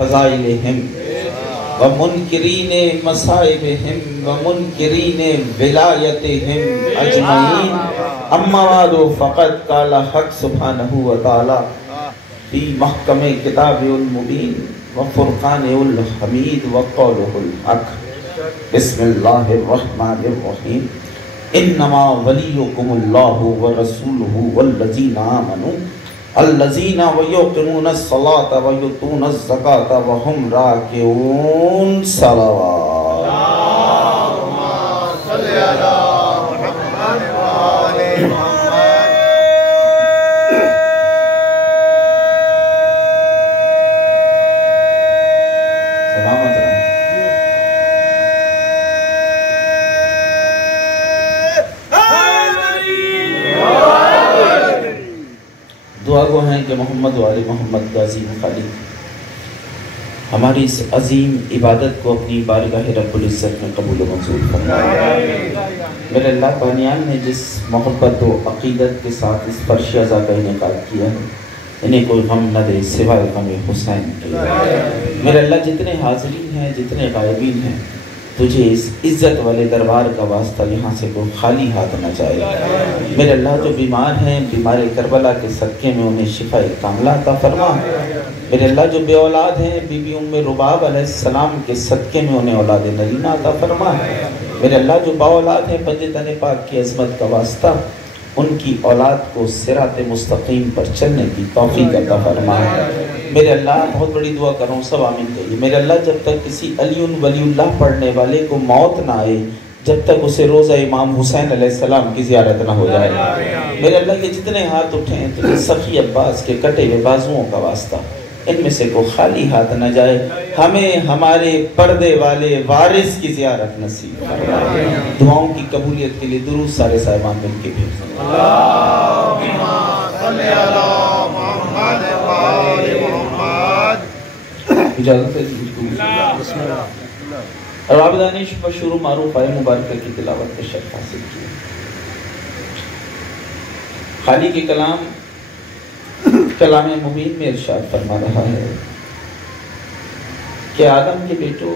فضائلہم ومنکرین مصائبہم ومنکرین ولایتہم اجمعین اما بعد فقد قال حق سبحانہ وتعالی فی محکم کتاب المبین وفرقان الحمید وقولہ الحق بسم اللہ الرحمن الرحیم انما ولیکم اللہ ورسولہ والذین آمنوا الذین یقیمون الصلاۃ ویؤتون الزکاۃ وہم راکعون صلوات اللہم صلی علی محمد وآل محمد سلامت رہے دعا گو ہیں کہ محمد و آل محمد کا عظیم خالق ہماری اس عظیم عبادت کو اپنی بارگاہ رب العزت میں قبول و منظور فرمائے۔ میرے اللہ بانیان نے جس محبت و عقیدت کے ساتھ اس فرش عزا کا انعقاد کیا ہے انہیں کوئی غم نہ دے سوائے غم حسین کے۔ میرے اللہ جتنے حاضرین ہیں جتنے غائبین ہیں تجھے اس عزت والے دربار کا واسطہ یہاں سے کوئی خالی ہاتھ نہ جائے۔ میرے اللہ جو بیمار ہیں بیمار کربلا کے صدقے میں انہیں شفا کاملہ عطا فرما۔ میرے اللہ جو بے اولاد ہیں بی بی ام رباب علیہ السلام کے صدقے میں انہیں اولاد نرینہ عطا فرما۔ میرے اللہ جو با اولاد ہیں پنجِ تن پاک کی عظمت کا واسطہ ان کی اولاد کو صراط مستقیم پر چلنے کی توفیق عطا فرما۔ میرے اللہ بہت بڑی دعا کر رہا ہوں سب آمین کہیے۔ میرے اللہ جب تک کسی علی ولی اللہ پڑھنے والے کو موت نہ آئے جب تک اسے روزہ امام حسین علیہ السلام کی زیارت نہ ہو جائے۔ میرے اللہ یہ جتنے ہاتھ اٹھے ہیں تو سخی عباس کے کٹے ہوئے بازوؤں کا واسطہ ان میں سے کوئی خالی ہاتھ نہ جائے۔ ہمیں ہمارے پردے والے وارث کی زیارت نصیب فرمائے۔ دعاؤں کی قبولیت کے لیے درود سارے صاحبان مل کے بھیج دیں۔ اللہم صلی علی محمد وآل محمد۔ اجازت ہے بسم اللہ۔ اور عابدانش مشہور و معروف آئے مبارکہ کی تلاوت کے شرف حاصل کی۔ خالق کے کلام کلام مبین میں ارشاد فرما رہا ہے کہ آدم کے بیٹو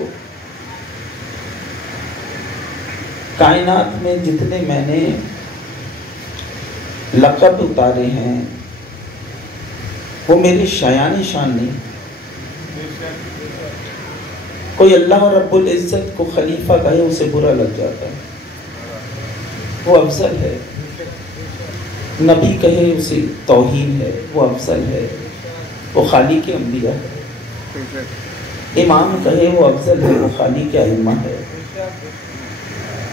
کائنات میں جتنے میں نے لقب اتارے ہیں وہ میری شایان شان نہیں۔ کوئی اللہ رب العزت کو خلیفہ کہے اسے برا لگ جاتا ہے، وہ افضل ہے۔ نبی کہے اسے توہین ہے، وہ افضل ہے، وہ خالق انبیاء ہے۔ امام کہے وہ افضل ہے، وہ خالق ائمہ ہے۔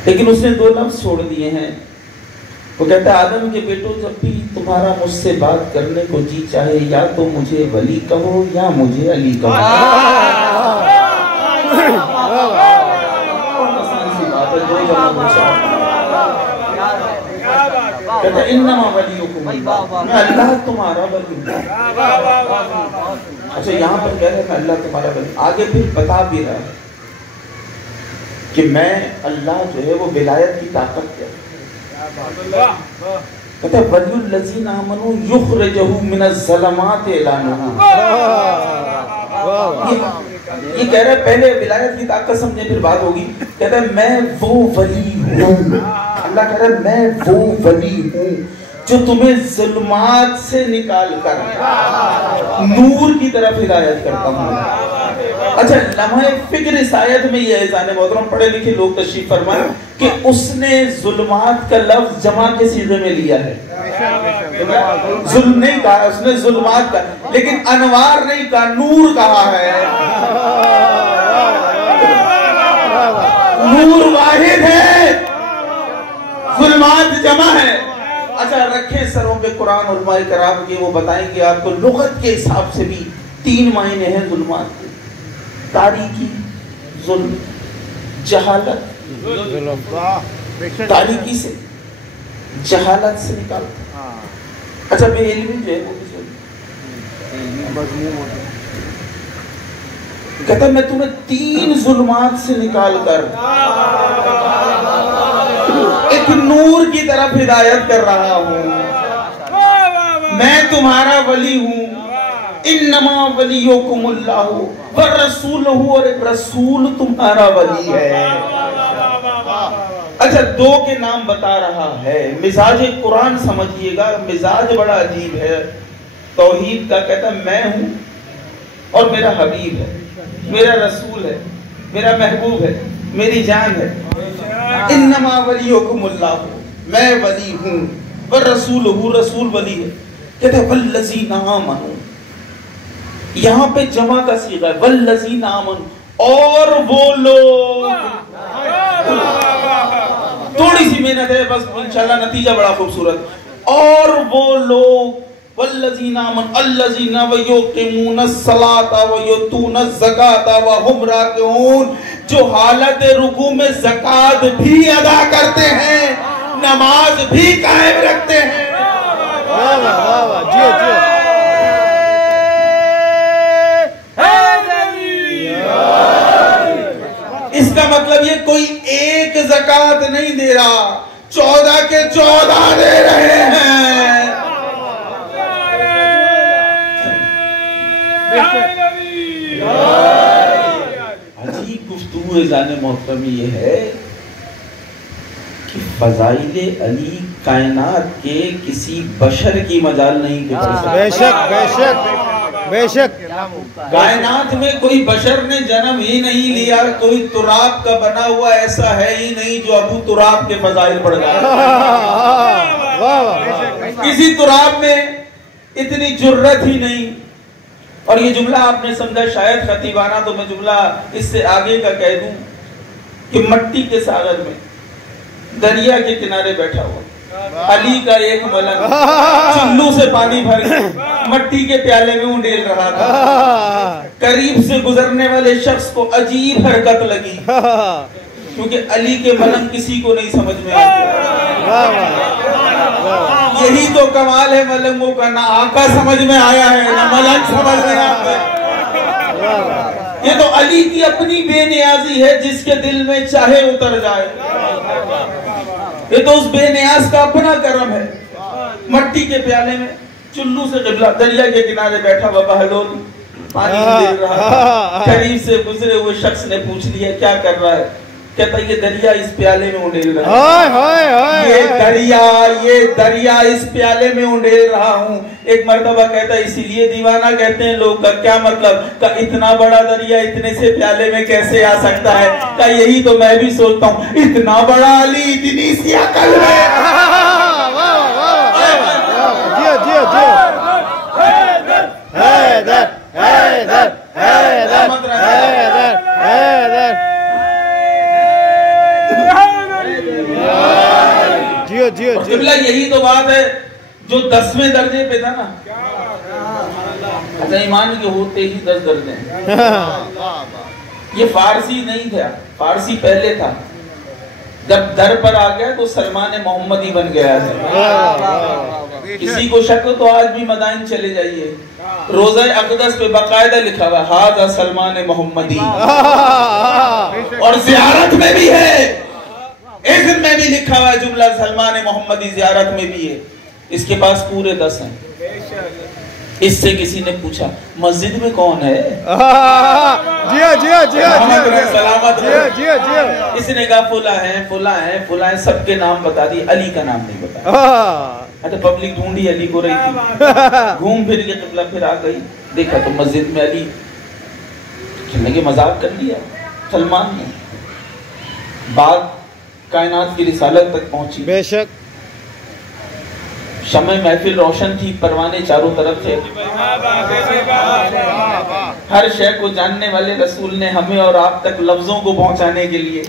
لیکن اس نے دو لفظ چھوڑ دیے ہیں۔ وہ کہتا ہے آدم کے بیٹو جب بھی تمہارا مجھ سے بات کرنے کو جی چاہے یا تو مجھے ولی کہو یا مجھے علی کہو۔ کہتا ہے انما ولیکم اللہ، میں اللہ تمہارا ولی ہوں۔ اچھا یہاں پر کہہ رہے ہیں میں اللہ تمہارا ولی، آگے پھر بتا بھی رہا ہے کہ میں اللہ جو ہے وہ ولایت کی طاقت کیا ہے۔ کہتا ہے ولی الذین آمنوا یخرجہ من الظلمات الی النور۔ یہ کہہ رہا ہے پہلے ولایت کی طاقت سمجھے پھر بات ہوگی۔ کہتا ہے میں وہ ولی ہوں، اللہ کہہ رہا ہے میں وہ ولی ہوں جو تمہیں ظلمات سے نکال کر نور کی طرف ہدایت کرتا ہوں۔ اچھا لمحہ فکر اس آیت میں یہ اذان محترم پڑھے لکھے لوگ تشریف فرمائیں کہ اس نے ظلمات کا لفظ جمع کے صیغے میں لیا ہے۔ ظلم نہیں کہا اس نے ظلمات کا، لیکن انوار نہیں کہا نور کہا ہے۔ نور واحد ہے، ظلمات جمع ہے۔ اچھا رکھیں سروں پہ قرآن علماء کرام کے، وہ بتائیں گے آپ کو لغت کے حساب سے بھی 3 معنی ہیں ظلمات کے۔ تاریکی ظلم، جہالت تاریکی سے جہالت سے نکالتا۔ اچھا بے علمی جو ہے وہ کہتا ہے میں تمہیں 3 ظلمات سے نکال کر ایک نور کی طرف ہدایت کر رہا ہوں۔ میں تمہارا ولی ہوں، انما ولیکم اللہ والرسولہ، اور ایک رسول تمہارا ولی ہے۔ اچھا دو کے نام بتا رہا ہے۔ مزاج قرآن سمجھیے گا، مزاج بڑا عجیب ہے۔ توحید کا کہتا ہے میں ہوں اور میرا حبیب ہے، میرا رسول ہے، میرا محبوب ہے، میری جان ہے۔ انما ولیکم اللہ، میں ولی ہوں، والرسول ہوں، رسول ولی ہے۔ کہتے ہیں والذین آمنوا، یہاں پہ جمع کا صیغہ ہے، والذین آمنوا، اور وہ لوگ۔ تھوڑی سی محنت ہے بس، انشاءاللہ نتیجہ بڑا خوبصورت۔ اور وہ لوگ والذین آمنوا الذین یقیمون الصلاۃ ویؤتون الزکاۃ وہم راکعون، جو حالت رکوع میں زکوٰۃ بھی ادا کرتے ہیں، نماز بھی قائم رکھتے ہیں۔ واہ واہ واہ، جی جی۔ اس کا مطلب یہ کوئی ایک زکوٰۃ نہیں دے رہا، 14 کے 14 دے رہے ہیں۔ عجیب گفتگو ذہن محترم یہ ہے کہ فضائل علی کائنات کے کسی بشر کی مجال نہیں کہ پڑھ سکتا۔ بے شک بے شک بے شک۔ کائنات میں کوئی بشر نے جنم ہی نہیں لیا، کوئی تراب کا بنا ہوا ایسا ہے ہی نہیں جو ابو تراب کے فضائل پڑھ جائے۔ کسی تراب میں اتنی جرت ہی نہیں۔ اور یہ جملہ آپ نے سمجھا شاید خطیبانہ، تو میں جملہ اس سے آگے کا کہہ دوں کہ مٹی کے ساغر میں دریا کے کنارے بیٹھا ہوا علی کا ایک ملنگ چلو سے پانی بھر کے مٹی کے پیالے میں انڈیل رہا تھا۔ قریب سے گزرنے والے شخص کو عجیب حرکت لگی، کیونکہ علی کے ملنگ کسی کو نہیں سمجھ میں آتے۔ یہی تو کمال ہے ملنگوں کا، نہ آقا سمجھ میں آیا ہے نہ ملنگ سمجھ میں آتا ہے۔ یہ تو علی کی اپنی بے نیازی ہے، جس کے دل میں چاہے اتر جائے۔ یہ تو اس بے نیاز کا اپنا کرم ہے۔ مٹی کے پیالے میں چلو سے قبلہ دریا کے کنارے بیٹھا ہوا بہلول پانی دے رہا۔ قریب سے گزرے ہوئے شخص نے پوچھ لیا کیا کر رہا ہے؟ کہتا یہ دریا اس پیالے میں انڈیل رہا ہے، یہ دریا اس پیالے میں انڈیل رہا ہوں۔ ایک مرتبہ کہتا ہے اسی لیے دیوانہ کہتے ہیں لوگ، کا کیا مطلب؟ کہ اتنا بڑا دریا اتنے سے پیالے میں کیسے آ سکتا ہے؟ کہ یہی تو میں بھی سوچتا ہوں، اتنا بڑا علی اتنی سی عقل ہے۔ جیو جیو جیو۔ حیدر حیدر حیدر حیدر حیدر۔ جیو جیو جیو۔ یہی تو بات ہے جو 10ویں درجے پہ تھا نا، ایمان کے ہوتے ہی 10 درجے ہیں۔ یہ فارسی نہیں تھا، فارسی پہلے تھا، جب در پر آ گیا تو سلمان محمدی بن گیا ہے۔ کسی کو شک ہو تو آج بھی مدائن چلے جائیے، روزہ اقدس پہ باقاعدہ لکھا ہوا ہاذا سلمان محمدی، اور زیارت میں بھی ہے، اذن میں بھی لکھا ہوا ہے جملہ سلمان محمدی، زیارت میں بھی ہے۔ اس کے پاس پورے 10 ہیں۔ اس سے کسی نے پوچھا مسجد میں کون ہے؟ جیو جیو جیو سلامت جیو جیو جیو۔ اس نے کہا فلاں ہیں فلاں ہیں فلاں ہیں، سب کے نام بتا دی، علی کا نام نہیں بتایا۔ اچھا پبلک ڈھونڈی علی کو رہی تھی، گھوم پھر کے قبلہ پھر آ گئی، دیکھا تو مسجد میں علی، کہنے کے مذاق کر لیا سلمان نے۔ بات کائنات کی رسالت تک پہنچی، بے شک۔ شمع محفل روشن تھی، پروانے چاروں طرف تھے۔ ہر شے کو جاننے والے رسول نے ہمیں اور آپ تک لفظوں کو پہنچانے کے لیے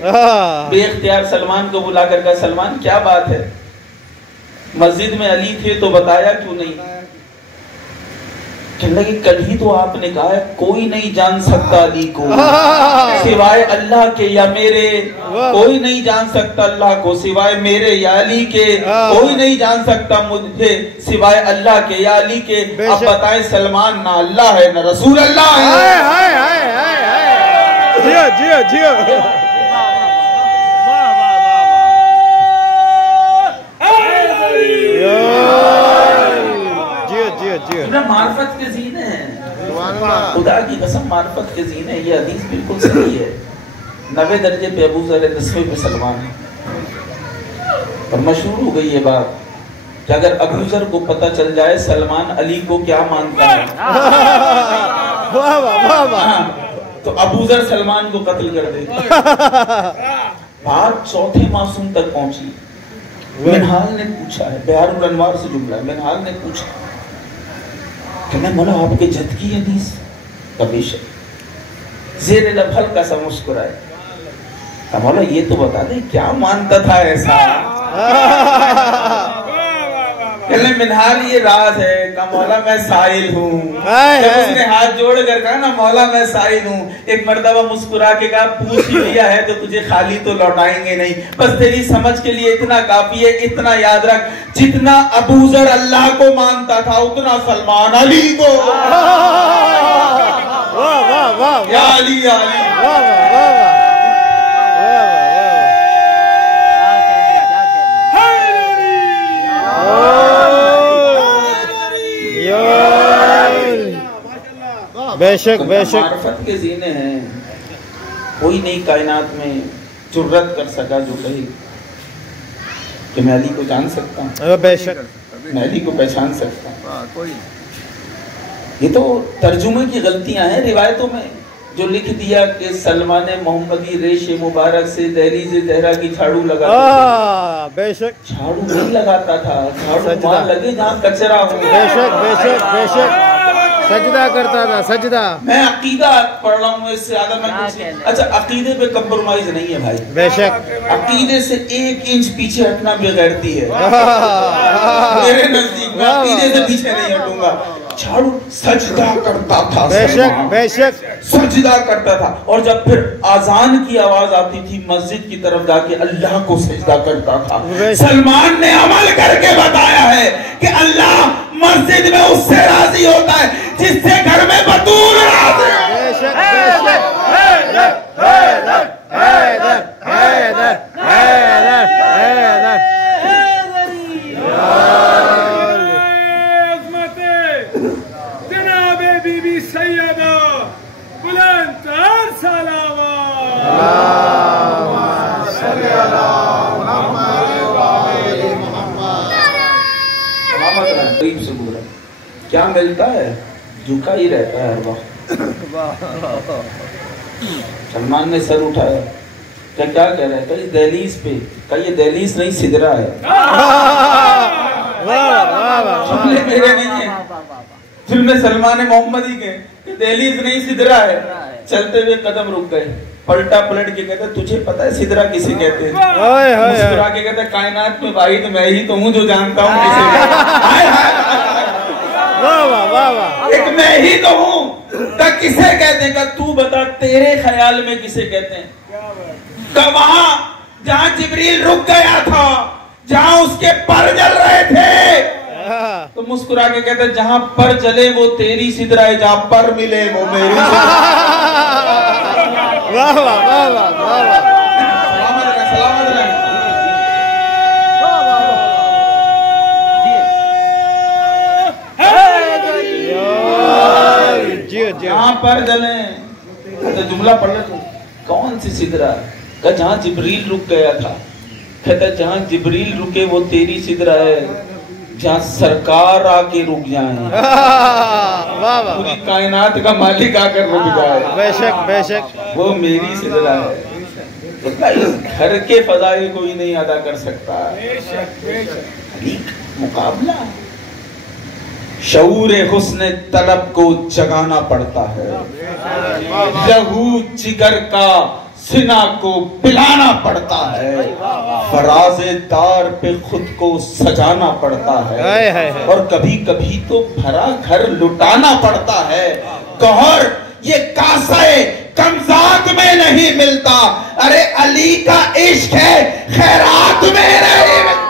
بے اختیار سلمان کو بلا کر کہا سلمان کیا بات ہے؟ مسجد میں علی تھے تو بتایا کیوں نہیں؟ کہنے لگے کل ہی تو آپ نے کہا ہے کوئی نہیں جان سکتا علی کو سوائے اللہ کے یا میرے، کوئی نہیں جان سکتا اللہ کو سوائے میرے یا علی کے، کوئی نہیں جان سکتا مجھے سوائے اللہ کے یا علی کے۔ اب بتائیں سلمان نہ اللہ ہے نہ رسول اللہ ہے۔ جیو جیو جیو۔ معرفت کے زینے ہیں۔ خدا کی قسم معرفت کے زینے یہ حدیث بالکل صحیح ہے. 90 درجے پہ ابو ذر ہے، 10ویں پہ سلمان ہے. اور مشہور ہو گئی یہ بات کہ اگر ابو ذر کو پتہ چل جائے سلمان علی کو کیا مانتا ہے تو ابو ذر سلمان کو قتل کر دے. بات چوتھے معصوم تک پہنچی. منہال نے پوچھا ہے، بہار الانوار سے جملہ ہے، منہال نے پوچھا کہ میں مولا آپ کے جد کی حدیث کبھی شک زیر لب ہلکا سا مسکرائے. مولا یہ تو بتا دیں کیا مانتا تھا ایسا؟ کہنے منہال یہ راز ہے کہ مولا میں سائل ہوں. جب اس نے ہاتھ جوڑ کر کہا نا مولا میں سائل ہوں، ایک مرتبہ مسکرا کے کہا پوچھ ہی لیا ہے تو تجھے خالی تو لوٹائیں گے نہیں، بس تیری سمجھ کے لیے اتنا کافی ہے، اتنا یاد رکھ جتنا ابو ذر اللہ کو مانتا تھا اتنا سلمان علی کو. یا علی یا علی. بے شک بے شک معرفت کے زینے ہیں. کوئی نہیں کائنات میں جرت کر سکا جو کہے کہ میں علی کو جان سکتا ہوں، بے شک میں علی کو پہچان سکتا ہوں. یہ تو ترجمے کی غلطیاں ہیں روایتوں میں جو لکھ دیا کہ سلمان محمدی ریش مبارک سے دہلیز زہرا کی جھاڑو لگاتا. بے شک جھاڑو نہیں لگاتا تھا، جھاڑو وہاں لگے جہاں کچرا ہو. بے شک بے شک بے شک سجدہ کرتا تھا سجدہ. میں عقیدہ پڑھ رہا ہوں، اس سے زیادہ میں کچھ اچھا عقیدے پہ کمپرومائز نہیں ہے بھائی. بے شک عقیدے سے 1 انچ پیچھے ہٹنا بے غیرتی ہے میرے نزدیک. میں عقیدے سے پیچھے نہیں ہٹوں گا. جھاڑو سجدہ کرتا تھا، بے شک بے شک سجدہ کرتا تھا. اور جب پھر آذان کی آواز آتی تھی مسجد کی طرف جا کے اللہ کو سجدہ کرتا تھا. سلمان نے عمل کر کے بتایا ہے کہ اللہ مسجد میں اس سے راضی ہوتا ہے جس سے گھر میں بطول راضی ہے. بے شک بے شک حیدر حیدر حیدر حیدر حیدر حیدر. جناب بی بی سیدہ بلند تر سلامات. قریب سے بولا کیا ملتا ہے؟ جھکا ہی رہتا ہے ہر وقت. سلمان نے سر اٹھایا کہ کیا کہہ رہا ہے؟ کہ اس دہلیز پہ کہ یہ دہلیز نہیں سدرا ہے. جملے میرے نہیں ہیں، جملے سلمان محمدی کے کہ دہلیز نہیں سدرا ہے. چلتے ہوئے قدم رک گئے، پلٹا پلٹ کے کہتے تجھے پتا ہے سدرا کسے کہتے ہیں؟ مسکرا کے کہتے کائنات میں واحد میں ہی تو ہوں جو جانتا ہوں کسے کہتے ہیں. ایک میں ہی تو ہوں کہ کسے کہتے ہیں. کہ تو بتا تیرے خیال میں کسے کہتے ہیں؟ کہ وہاں جہاں جبریل رک گیا تھا، جہاں اس کے پر جل رہے تھے، تو مسکرا کے کہتے ہیں جہاں پر جلے وہ تیری سدرا ہے، جہاں پر ملے وہ میری سدرا. واہ واہ واہ واہ واہ. سلامت رہے سلامت رہے. جہاں پر جلیں تو جملہ پڑھ لے تو کون سی سدرا؟ کہ جہاں جبریل رک گیا تھا. کہتا جہاں جبریل رکے وہ تیری سدرا ہے، جہاں سرکار آ کے رک جائیں پوری کائنات کا مالک آ کر رک جائے بے شک بے شک وہ میری سدرا ہے. اس گھر کے فضائل کوئی نہیں ادا کر سکتا. مقابلہ شعور حسن طلب کو جگانا پڑتا ہے، لہو جگر کا سنا کو پلانا پڑتا ہے، فراز دار پہ خود کو سجانا پڑتا ہے، اور کبھی کبھی تو بھرا گھر لٹانا پڑتا ہے. گوہر یہ کاسہ کمزاد میں نہیں ملتا، ارے علی کا عشق ہے خیرات میں نہیں ملتا.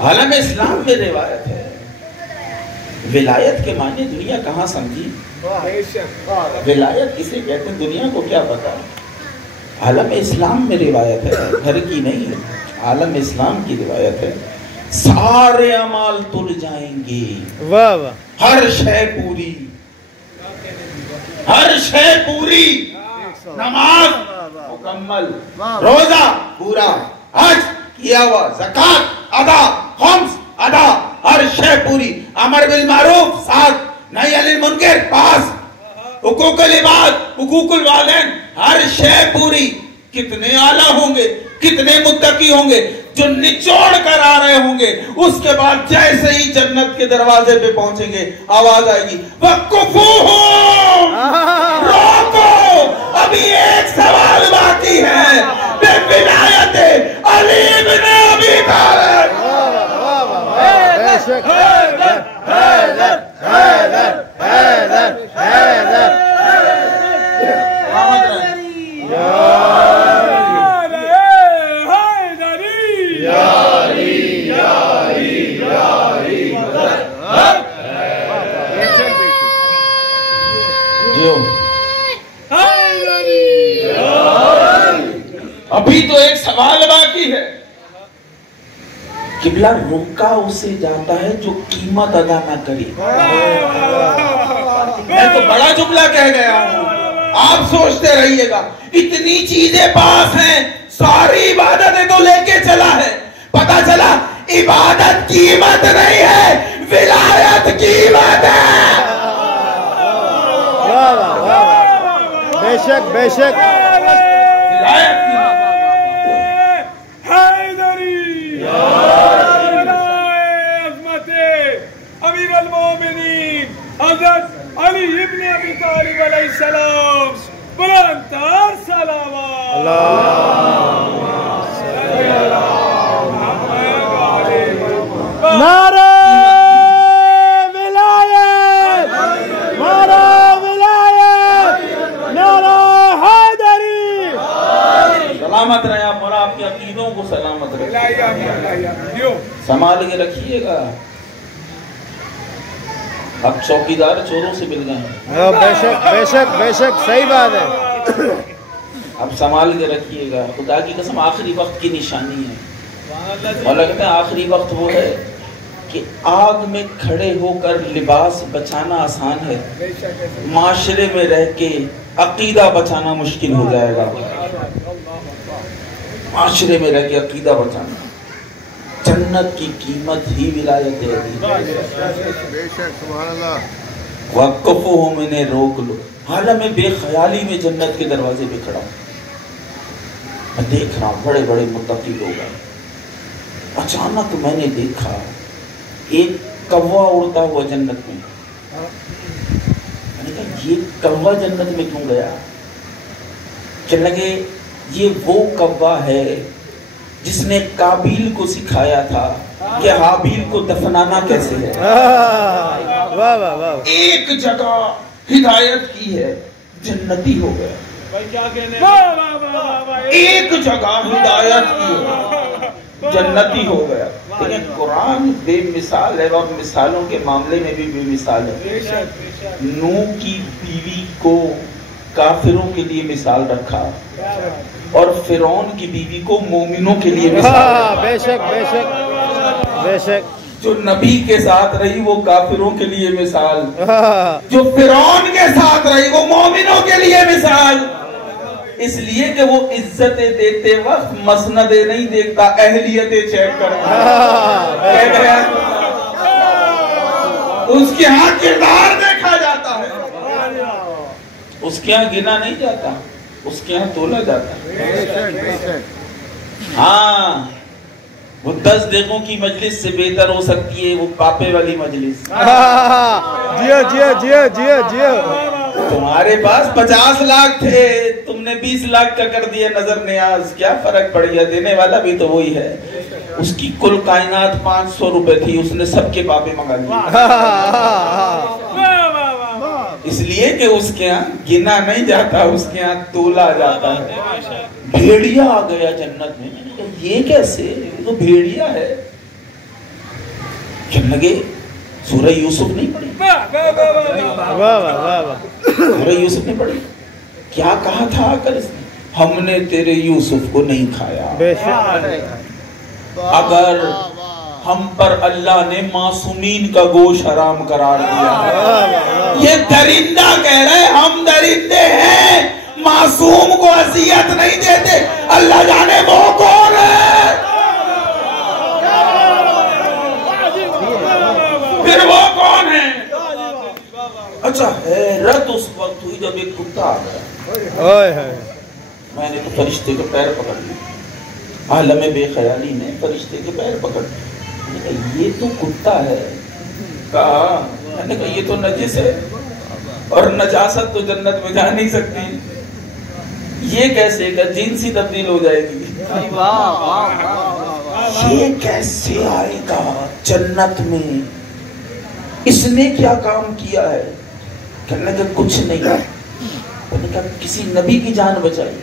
عالم اسلام میں روایت ہے، ولایت کے معنی دنیا کہاں سمجھی؟ ولایت کسے کہتے ہیں دنیا کو کیا پتا؟ عالم اسلام میں روایت ہے، گھر کی نہیں، عالم اسلام کی روایت ہے، سارے اعمال تل جائیں گے، واہ واہ، ہر شے پوری، ہر شے پوری، نماز مکمل، روزہ پورا، حج کیا ہوا، زکات ادا، خمس ادا، ہر شے پوری، امر بالمعروف ساتھ، نہی عن المنکر پاس، حقوق العباد، حقوق الوالدین، ہر شے پوری۔ کتنے اعلیٰ ہوں گے، کتنے متقی ہوں گے جو نچوڑ کر آ رہے ہوں گے، اس کے بعد جیسے ہی جنت کے دروازے پہ پہنچیں گے آواز آئے گی وَقُفُوهُمْ، روکو، ابھی ایک سوال باقی ہے، بے ولایت علی بن ابی طالب۔ بے شک، حیدر حیدر حیدر حیدر حیدر، ابھی تو ایک سوال باقی ہے، قبلہ روکا اسے جاتا ہے جو قیمت ادا نہ کرے۔ میں تو بڑا جملہ کہہ گیا ہوں، آپ سوچتے رہیے گا، اتنی چیزیں پاس ہیں، ساری عبادتیں تو لے کے چلا ہے، پتہ چلا عبادت قیمت نہیں ہے، ولایت قیمت ہے۔ واہ واہ واہ، بے شک بے شک، ولایت قیمت ہے۔ امیر المومنین حضرت علی ابن ابی طالب علیہ السلام، بلند تر صلوات۔ نعرہ ولایت، نعرہ ولایت، نعرہ حیدری۔ سلامت رہے آپ، اور آپ کے عقیدوں کو سلامت رکھیے، سنبھال کے رکھیے گا۔ اب چوکیدار چوروں سے مل گئے ہیں، بے شک بے شک بے شک، صحیح بات ہے۔ اب سنبھال کے رکھیے گا، خدا کی قسم آخری وقت کی نشانی ہے، اور لگتا ہے آخری وقت وہ ہے کہ آگ میں کھڑے ہو کر لباس بچانا آسان ہے، معاشرے میں رہ کے عقیدہ بچانا مشکل ہو جائے گا۔ معاشرے میں رہ کے عقیدہ بچانا، جنت کی قیمت ہی ولایت ہے۔ بے شک، سبحان اللہ۔ وقفوہم، انہیں روک لو، حالہ میں بے خیالی میں جنت کے دروازے پہ کھڑا ہوں، میں دیکھ رہا ہوں بڑے بڑے متقی لوگ ہیں، اچانک میں نے دیکھا ایک کوا اڑتا ہوا جنت میں۔ میں نے کہا یہ کوا جنت میں کیوں گیا؟ کہنے لگے یہ وہ کوا ہے جس نے قابیل کو سکھایا تھا کہ حابیل کو دفنانا کیسے ہے۔ واہ واہ واہ، ایک جگہ ہدایت کی ہے، جنتی ہو گیا۔ ایک جگہ ہدایت کی ہے، جنتی ہو گیا۔ لیکن قرآن بے مثال ہے، اور مثالوں کے معاملے میں بھی بے مثال ہے۔ نوح کی بیوی کو کافروں کے لیے مثال رکھا، اور فرعون کی بیوی کو مومنوں کے لیے مثال۔ بے شک بے شک بے شک، جو نبی کے ساتھ رہی وہ کافروں کے لیے مثال، جو فرعون کے ساتھ رہی وہ مومنوں کے لیے مثال۔ اس لیے کہ وہ عزتیں دیتے وقت مسندیں نہیں دیکھتا، اہلیتیں چیک کرتا ہے، اس کے ہاں کردار دیکھا جاتا ہے، اس کے ہاں گنا نہیں جاتا، اس کے ہاں تولا جاتا ہے۔ ہاں، وہ 10 دیگوں کی مجلس سے بہتر ہو سکتی ہے وہ پاپے والی مجلس۔ جیو جیو جیو جیو جیو، تمہارے پاس 50 لاکھ تھے، تم نے 20 لاکھ کا کر دیا نظر نیاز، کیا فرق پڑ گیا؟ دینے والا بھی تو وہی ہے۔ اس کی کل کائنات 500 روپے تھی، اس نے سب کے پاپے منگا لیے، اس لیے کہ اس کے ہاں گنا نہیں جاتا، اس کے ہاں تولا جاتا ہے۔ بھیڑیا آ گیا جنت میں، میں نے کہا یہ کیسے؟ یہ تو بھیڑیا ہے، کہنے لگے سورہ یوسف نہیں پڑھی؟ واہ واہ واہ واہ. سورہ یوسف نہیں پڑھی؟ کیا کہا تھا آ کر اس نے؟ ہم نے تیرے یوسف کو نہیں کھایا. بے شک. اگر ہم پر اللہ نے معصومین کا گوشت حرام قرار دیا. یہ درندہ کہہ رہے ہم درندے ہیں، معصوم کو اذیت نہیں دیتے. اللہ جانے وہ کون ہے؟ پھر وہ کون ہے؟ اچھا حیرت اس وقت ہوئی جب ایک کتا آ گیا. میں نے تو فرشتے کے پیر پکڑ لیے، عالم بے خیالی میں فرشتے کے پیر پکڑ لیے. میں نے کہا یہ تو کتا ہے. کہا میں نے کہا یہ تو نجس ہے اور نجاست تو جنت میں جا نہیں سکتی. یہ کیسے کہ جنسی تبدیل ہو جائے گی؟ یہ کیسے آئے گا جنت میں؟ اس نے کیا کام کیا ہے؟ کہنے کہ کچھ نہیں. میں نے کہا کسی نبی کی جان بچائی،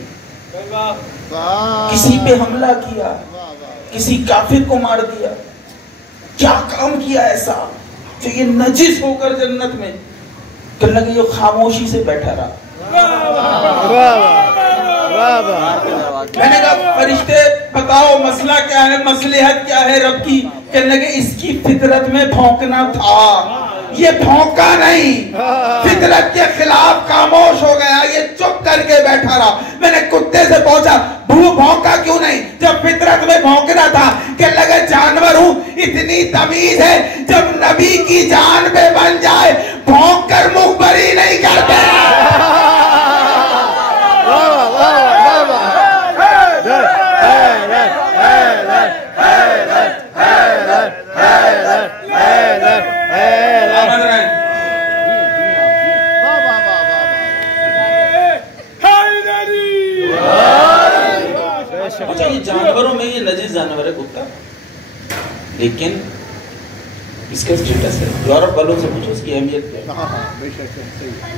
کسی پہ حملہ کیا، کسی کافر کو مار دیا، کیا کام کیا ایسا جو یہ نجس ہو کر جنت میں؟ کہنے کہ یہ خاموشی سے بیٹھا رہا. میں نے کہا فرشتے بتاؤ مسئلہ کیا ہے، مصلحت کیا ہے رب کی؟ کہنے لگے اس کی فطرت میں بھونکنا تھا، یہ بھونکا نہیں، فطرت کے خلاف خاموش ہو گیا، یہ چپ کر کے بیٹھا رہا. میں نے کتے سے پوچھا بھونکا کیوں نہیں جب فطرت میں بھونکنا تھا؟ کہنے لگے جانور ہوں، اتنی تمیز ہے جب نبی کی جان پہ بن جائے بھونک کر مخبری نہیں کرتے. یہ جانوروں میں یہ نجس جانور ہے کتا، لیکن اس کا اسٹیٹس ہے. یورپ والوں سے پوچھو اس کی اہمیت کیا ہے.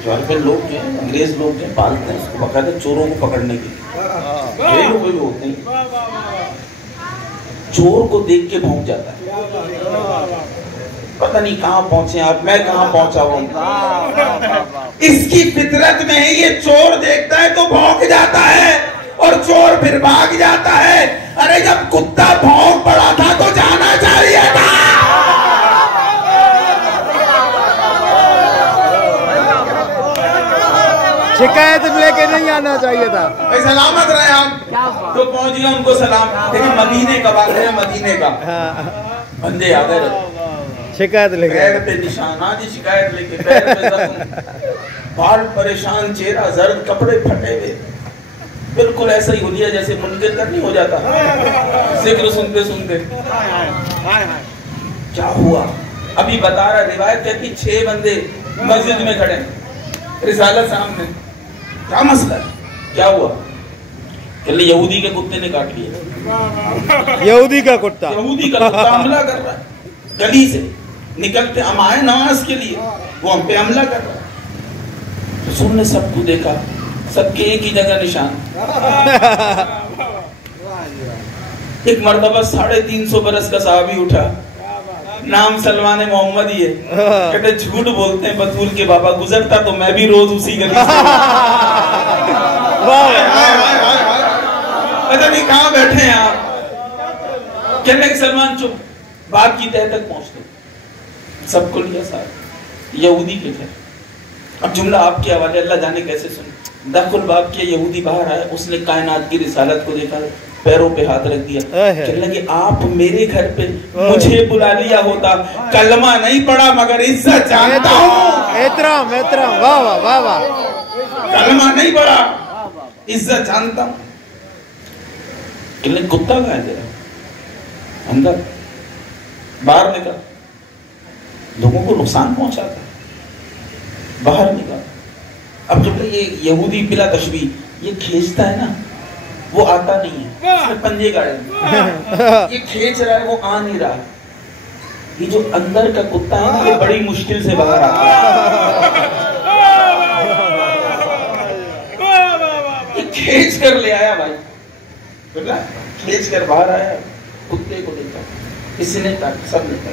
یورپین لوگ جو ہیں، انگریز لوگ جو ہیں، پالتے ہیں اس کو باقاعدہ چوروں کو پکڑنے کے لیے. ریلوں پہ بھی ہوتے ہیں، چور کو دیکھ کے بھونک جاتا ہے. پتہ نہیں کہاں پہنچے آپ، میں کہاں پہنچا ہوں. اس کی فطرت میں ہے، یہ چور دیکھتا ہے تو بھونک جاتا ہے اور چور پھر بھاگ جاتا ہے. ارے جب کتا بھونک پڑا تھا تو جانا چاہیے تھا. شکایت لے کے نہیں آنا چاہیے تھا. سلامت رہے آپ تو پہنچ گئے، ان کو سلام. لیکن مدینے کا بات ہے، مدینے کا بندے آ گئے شکایت لے کے، پیر پہ نشان، آج شکایت لے کے، پیر پہ زخم، بال پریشان، چہرہ زرد، کپڑے پھٹے ہوئے. بالکل ایسا ہی ہو لیا جیسے منکر کا نہیں ہو جاتا ذکر سنتے سنتے. کیا ہوا؟ ابھی بتا رہا، روایت کہتی 6 بندے مسجد میں کھڑے ہیں، رسالت سامنے. کیا مسئلہ ہے؟ کیا ہوا؟ کہ لئے یہودی کے کتے نے کاٹ لیا. یہودی کا کتا، یہودی کا کتا حملہ کر رہا ہے. گلی سے نکلتے ہم آئے نماز کے لیے، وہ ہم پہ حملہ کر رہا ہے. رسول نے سب کو دیکھا، سب کے ایک ہی جگہ نشان. ایک مرتبہ 350 برس کا صحابی اٹھا، نام سلمان محمد ہی ہے. کہتے جھوٹ بولتے ہیں بطول کے بابا، گزرتا تو میں بھی روز اسی گلی سے. پتہ نہیں کہاں بیٹھے ہیں آپ. کہنے کہ سلمان چپ، بات کی تہ تک پہنچتے. سب کو لیا ساتھ، یہودی کے تھے. اب جملہ آپ کے حوالے، اللہ جانے کیسے سنے. داخل باب کیا، یہودی باہر آیا، اس نے کائنات کی رسالت کو دیکھا، پیروں پہ ہاتھ رکھ دیا. کہنے لگے آپ میرے گھر پہ مجھے بلا لیا ہوتا، کلمہ نہیں پڑھا مگر عزت جانتا ہوں. احترام احترام، واہ واہ واہ واہ. کلمہ نہیں پڑھا، عزت جانتا ہوں. کہنے کتا کہاں ہے تیرا؟ اندر. باہر نکل، لوگوں کو نقصان پہنچاتا ہے. باہر نکل. اب جب یہ یہودی بلا تشبیہ یہ کھینچتا ہے نا، وہ آتا نہیں ہے، اس میں پنجے گاڑے. یہ کھینچ رہا ہے، وہ آ نہیں رہا. یہ جو اندر کا کتا ہے نا، یہ بڑی مشکل سے باہر آتا ہے. یہ کھینچ کر لے آیا بھائی، کھینچ کر باہر آیا. کتے کو دیکھا، اس نے کہا، سب نے کہا،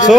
100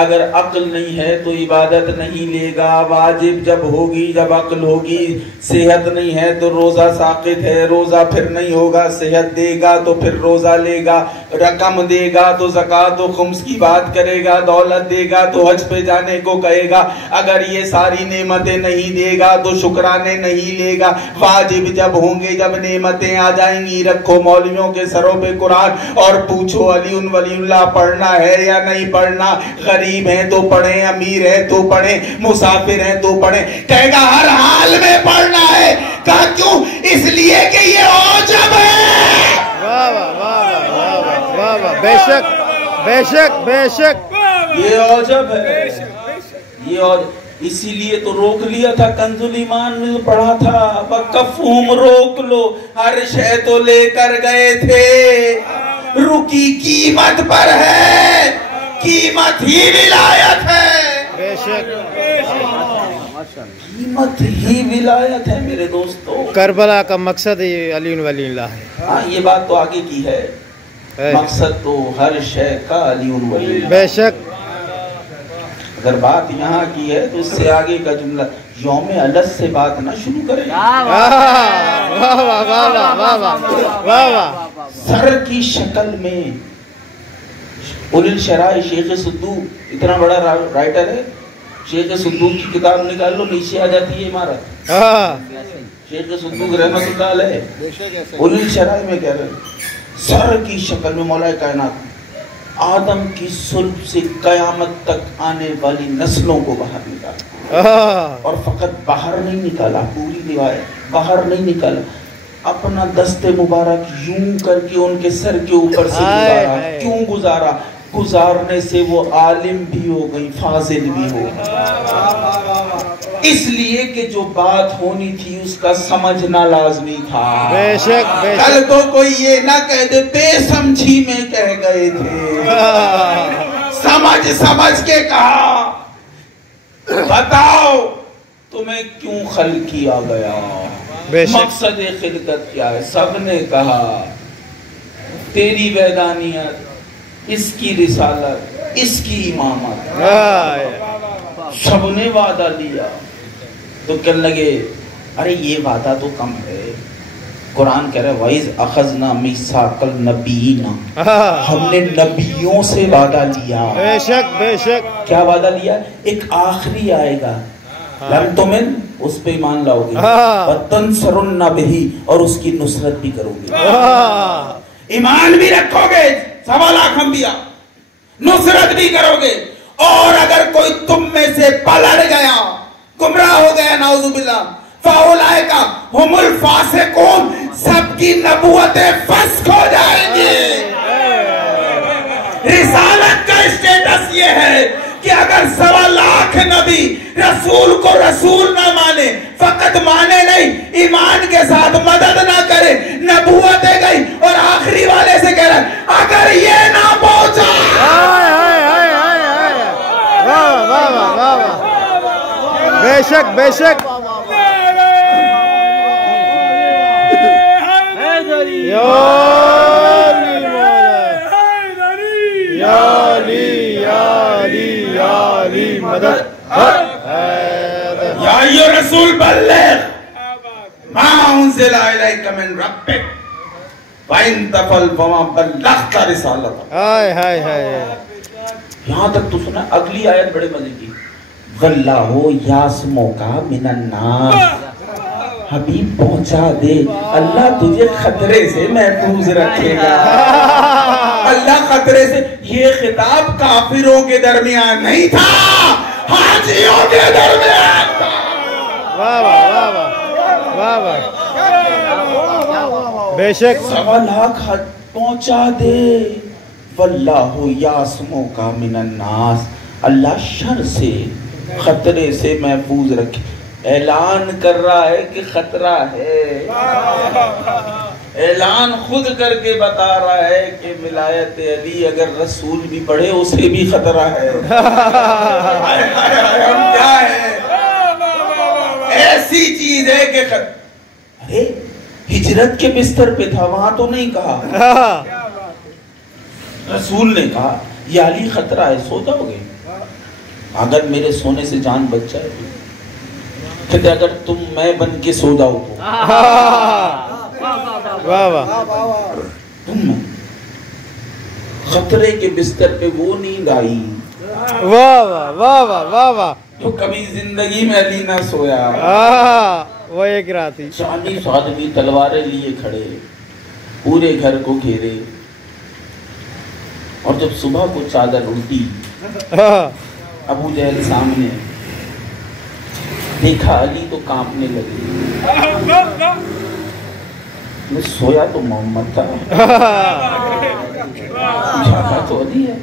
اگر عقل نہیں ہے تو عبادت نہیں لے گا، واجب جب ہوگی جب عقل ہوگی، صحت نہیں ہے تو روزہ ساقط ہے، روزہ پھر نہیں ہوگا، صحت دے گا تو پھر روزہ لے گا، رقم دے گا تو زکوٰۃ و خمس کی بات کرے گا، دولت دے گا تو حج پہ جانے کو کہے گا، اگر یہ ساری نعمتیں نہیں دے گا تو شکرانے نہیں لے گا، واجب جب ہوں گے جب نعمتیں آ جائیں گی، رکھو مولویوں کے سروں پہ قرآن اور پوچھو علی ولی اللہ پڑھنا ہے یا نہیں پڑھنا، غریب ہیں تو پڑھیں، امیر ہیں تو پڑھیں، مسافر ہیں تو پڑھیں، کہے گا ہر حال میں پڑھنا ہے، کہا کیوں؟ اس لیے کہ یہ عجب ہے۔ واہ واہ واہ واہ واہ واہ، بے شک بے شک بے شک، یہ عجب ہے، یہ عجب، اسی لیے تو روک لیا تھا، کنز الایمان میں پڑھا تھا، وقفہم روک لو، ہر شے تو لے کر گئے تھے، رکی قیمت پر ہے، قیمت ہی ولایت ہے، بے شک، قیمت ہی ولایت ہے میرے دوستو۔ کربلا کا مقصد یہ علی ولی اللہ ہے۔ ہاں یہ بات تو آگے کی ہے، مقصد تو ہر شے کا علی ولی اللہ، بے شک، اگر بات یہاں کی ہے تو اس سے آگے کا جملہ یوم الس سے بات نہ شروع کریں۔ واہ واہ واہ واہ واہ واہ واہ، سر کی شکل میں الشراء شیخ صدوق اتنا بڑا رائٹر ہے، شیخ صدوق کی کتاب نکال لو نیچے آ جاتی ہے عمارت، شیخ صدوق رحمۃ اللہ علیہ الشراء میں کہہ رہے ہیں سر کی شکل میں مولا کائنات آدم کی صلب سے قیامت تک آنے والی نسلوں کو باہر نکالا، اور فقط باہر نہیں نکالا، پوری روایت باہر نہیں نکالا، اپنا دست مبارک یوں کر کے ان کے سر کے اوپر سے گزارا۔ کیوں گزارا؟ گزارنے سے وہ عالم بھی ہو گئی، فاضل بھی ہو گئی، اس لیے کہ جو بات ہونی تھی اس کا سمجھنا لازمی تھا۔ بے شک بے شک، کل کو کوئی یہ نہ کہہ دے بے سمجھی میں کہہ گئے تھے، سمجھ کے کہا بتاؤ تمہیں کیوں خلق کیا گیا، مقصد خلقت کیا ہے؟ سب نے کہا تیری وحدانیت، اس کی رسالت، اس کی امامت، سب نے وعدہ لیا، تو کہنے لگے ارے یہ وعدہ تو کم ہے، قرآن کہہ رہا ہے وَإِذْ أَخَذْنَا مِيثَاقَ النَّبِيِّينَ، ہم نے نبیوں سے وعدہ لیا۔ بے شک بے شک، کیا وعدہ لیا؟ ایک آخری آئے گا، لَمْ تُؤْمِنْ، اس پہ ایمان لاؤ گے، وَتَنْصُرُنَّ بِهِ، اور اس کی نصرت بھی کرو گے، ایمان بھی رکھو گے، 1.25 لاکھ انبیاء، نصرت بھی کرو گے، اور اگر کوئی تم میں سے پلٹ گیا، گمراہ ہو گیا، نعوذ باللہ، فَأُولَئِكَ هُمُ الْفَاسِقُونَ، سب کی نبوتیں فسخ ہو جائیں گی۔ رسالت کا اسٹیٹس یہ ہے کہ اگر 1.25 لاکھ نبی رسول کو رسول نہ مانے، فقط مانے نہیں، ایمان کے ساتھ مدد نہ کرے، نبوتیں گئی، اور آخری والے سے کہہ رہا ہے اگر یہ نہ پہنچا، واہ واہ واہ واہ واہ، بے شک بے شک، یا علی مولا، یا علی یا علی یا علی مدد، یا ایھا الرسول بلغ ما انزل الیک من ربک وان تفعل فما بلغت رسالتہ۔ ہائے ہائے ہائے، یہاں تک تو سنا، اگلی آیت بڑے مزے کی، واللہ یعصمک من الناس، حبیب پہنچا دے، اللہ تجھے خطرے سے محفوظ رکھے گا، اللہ خطرے سے۔ یہ خطاب کافروں کے درمیان نہیں تھا، حاجیوں کے درمیان تھا۔ واہ واہ واہ واہ واہ، بے شک، 1.25 لاکھ پہنچا دے، واللہ یعصمک من الناس، اللہ شر سے، خطرے سے محفوظ رکھے۔ اعلان کر رہا ہے کہ خطرہ ہے، اعلان خود کر کے بتا رہا ہے کہ ولایت علی اگر رسول بھی پڑھے اسے بھی خطرہ ہے۔ ہم کیا ہے، ایسی چیز ہے کہ ارے ہجرت کے بستر پہ تھا، وہاں تو نہیں کہا، رسول نے کہا یہ علی خطرہ ہے، سو جاؤ گے، اگر میرے سونے سے جان بچ جائے کہتے اگر تم میں بن کے سو جاؤ تو واہ واہ تم میں خطرے کے بستر پہ وہ نیند آئی واہ واہ واہ واہ واہ واہ جو کبھی زندگی میں علی نہ سویا. وہ ایک رات تھی. 40 آدمی تلواریں لیے کھڑے پورے گھر کو گھیرے اور جب صبح کو چادر الٹی ابو جہل سامنے دیکھا علی تو کانپنے لگے. میں سویا تو محمد تھا جاگا تو علی ہے.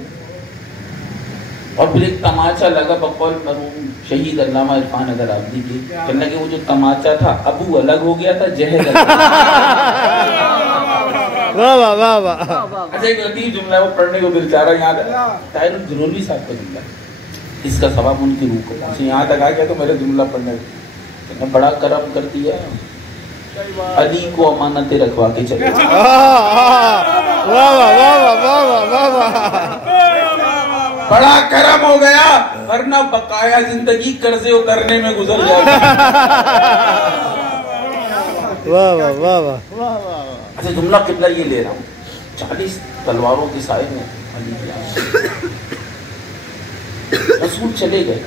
اور پھر ایک تماچا لگا بقول مرحوم شہید علامہ عرفان اگر آبدی کے کہنے لگے وہ جو تماچا تھا ابو الگ ہو گیا تھا جہل الگ. واہ واہ واہ واہ. اچھا ایک لطیف جملہ ہے وہ پڑھنے کو بیچارہ یاد ہے طاہر الجرونی صاحب کا جملہ اس کا ثواب ان کی روح کو پہنچے. یہاں تک آ گیا تو میرے جملہ پڑھنے کو بڑا کرم کر دیا علی کو امانتیں رکھوا کے چلے. واہ واہ واہ واہ واہ واہ. بڑا کرم ہو گیا ورنہ بقایا زندگی قرضے اترنے میں گزر جاتی. واہ واہ واہ واہ. اچھا جملہ قبلہ یہ لے رہا ہوں 40 تلواروں کے سائے میں علی کی رسول چلے گئے.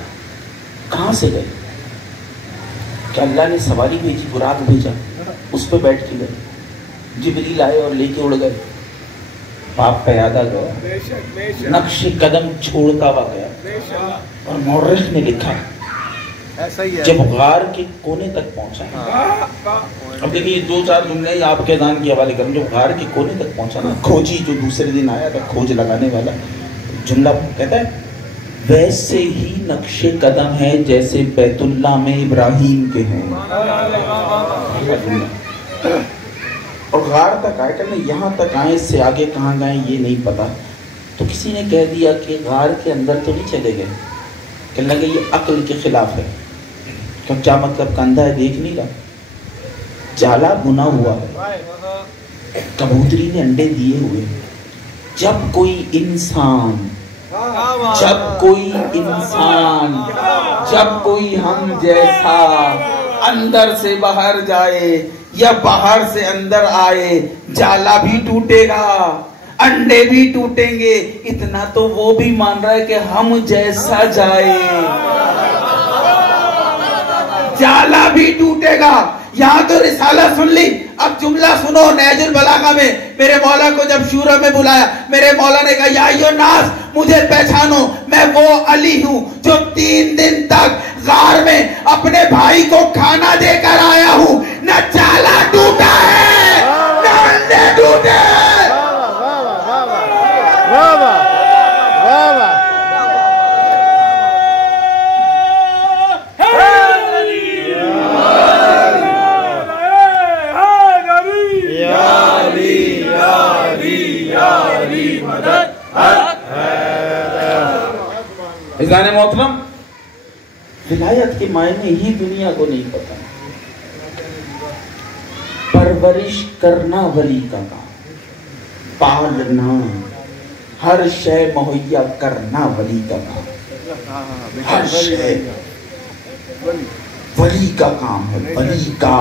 کہاں سے گئے؟ کہ اللہ نے سواری بھیجی براق بھیجا اس پہ بیٹھ کے گئے. جبریل آئے اور لے کے اڑ گئے. باپ پیادہ گیا نقش قدم چھوڑ کا ہوا گیا. اور مورخ نے لکھا جب غار کے کونے تک پہنچا. اب دیکھیں یہ 2-4 جملے آپ کے اذان کی حوالے کریں. جب غار کے کونے تک پہنچا نا کھوجی جو دوسرے دن آیا تھا کھوج لگانے والا جملہ کہتا ہے ویسے ہی نقش قدم ہے جیسے بیت اللہ میں ابراہیم کے ہیں. اور غار تک آئے کرنے یہاں تک آئے اس سے آگے کہاں گئے یہ نہیں پتا. تو کسی نے کہہ دیا کہ غار کے اندر تو نہیں چلے گئے. کہنے لگے یہ عقل کے خلاف ہے. کیا مطلب کندھا ہے دیکھ نہیں رہا. جالا بنا ہوا ہے کبوتری نے انڈے دیے ہوئے. جب کوئی انسان جب کوئی ہم جیسا اندر سے باہر جائے یا باہر سے اندر آئے جالا بھی ٹوٹے گا انڈے بھی ٹوٹیں گے. اتنا تو وہ بھی مان رہا ہے کہ ہم جیسا جائے جالا بھی ٹوٹے گا. یہاں تو رسالہ سن لی. اب جملہ سنو نہج البلاغہ میں میرے مولا کو جب شورہ میں بلایا میرے مولا نے کہا یا ایھا الناس مجھے پہچانو میں وہ علی ہوں جو 3 دن تک غار میں اپنے بھائی کو کھانا دے کر آیا ہوں. نہ چالا ٹوٹا ہے نہ انڈے ٹوٹے. واہ واہ واہ واہ. عزیزان محترم ولایت کے معنی ہی دنیا کو نہیں پتا. پرورش کرنا ولی کا کام پالنا ہر شے مہیا کرنا ولی کا کام. ہر شے ولی کا کام ہے. ولی کا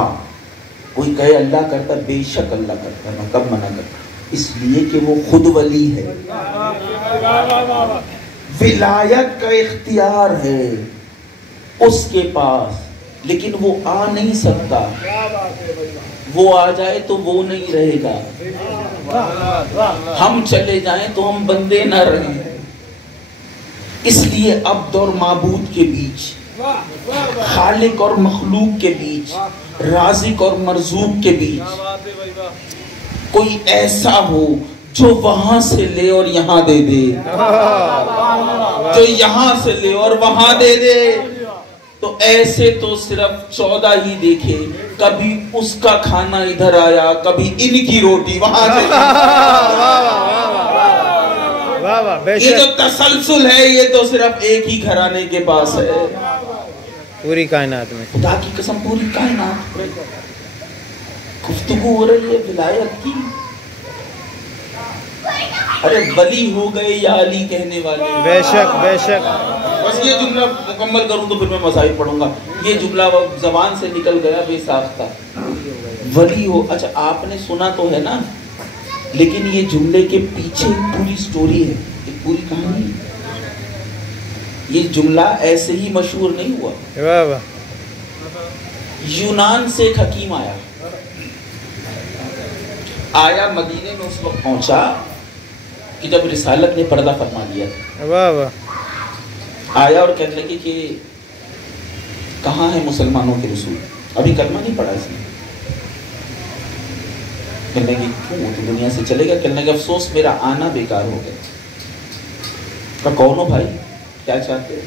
کوئی کہے اللہ کرتا بے شک اللہ کرتا. میں کب منع کرتا اس لیے کہ وہ خود ولی ہے. ولایت کا اختیار ہے اس کے پاس لیکن وہ آ نہیں سکتا. وہ آ جائے تو وہ نہیں رہے گا. ہم چلے جائیں تو ہم بندے نہ رہیں. اس لیے عبد اور معبود کے بیچ خالق اور مخلوق کے بیچ رازق اور مرزوق کے بیچ کوئی ایسا ہو جو وہاں سے لے اور یہاں دے دے جو یہاں سے لے اور وہاں دے دے. تو ایسے تو صرف 14 ہی دیکھے. کبھی اس کا کھانا ادھر آیا کبھی ان کی روٹی وہاں سے. یہ جو تسلسل ہے یہ تو صرف ایک ہی گھرانے کے پاس ہے پوری کائنات میں. خدا کی قسم پوری کائنات گفتگو ہو رہی ہے ولایت کی. ارے ولی ہو گئے یا علی کہنے والے. بے شک بے شک. بس یہ جملہ مکمل کروں تو پھر میں مصائب پڑھوں گا. یہ جملہ زبان سے نکل گیا بے ساختہ. ولی ہو. اچھا آپ نے سنا تو ہے نا, لیکن یہ جملے کے پیچھے ایک پوری سٹوری ہے, ایک پوری کہانی ہے. یہ جملہ ایسے ہی مشہور نہیں ہوا. واہ واہ. یونان سے ایک حکیم آیا مدینے میں اس وقت پہنچا کہ جب رسالت نے پردہ فرما لیا. واہ واہ. آیا اور کہنے لگے کہ کہاں ہے مسلمانوں کے رسول, ابھی کلمہ نہیں پڑھا اس نے. کہنے لگے کیوں, تو دنیا سے چلے گا. کہنے لگے افسوس میرا آنا بیکار ہو گیا. کہا کون ہو بھائی, کیا چاہتے ہیں؟